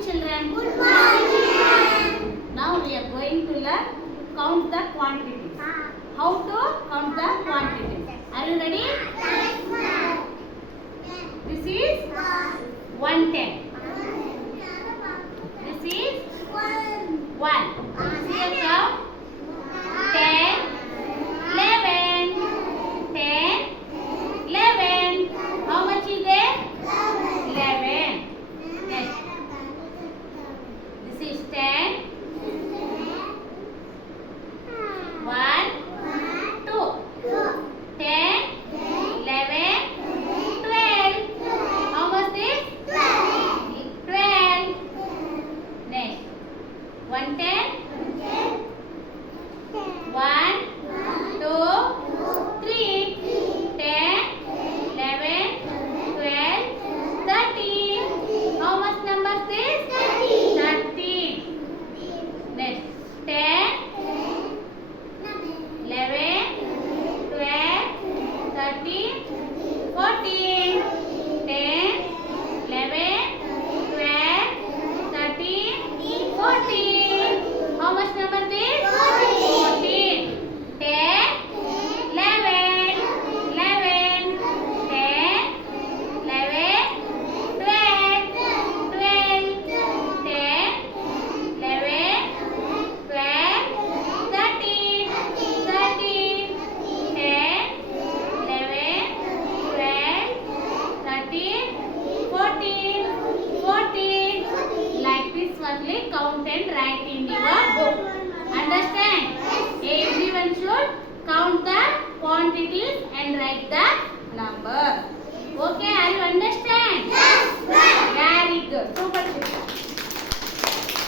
morning, children. Good morning. Now we are going to learn count the quantities. How to count the quantities? Are you ready? Yes, ma'am. This is 110. This is 1. Here count 10, 11, 10, 11. How much is there? 11. Next. This is 10. 1, 2. 10, 11, 12. How much is? 12. Next. 110. 1, 2, 3. 10, 11, 12, 13. How much numbers is? 13. Next. 10, 11, 12, 13, 14. 10, 11, 12, 13, 14. How much number is? 14. 10, 11, 11, 10, 11, 12, 12, 10, 11, 12, 13, 13, 10, 11, 12, 13, 14, 14. Like this only count and write in your book. Understand? Everyone should count the quantities and write the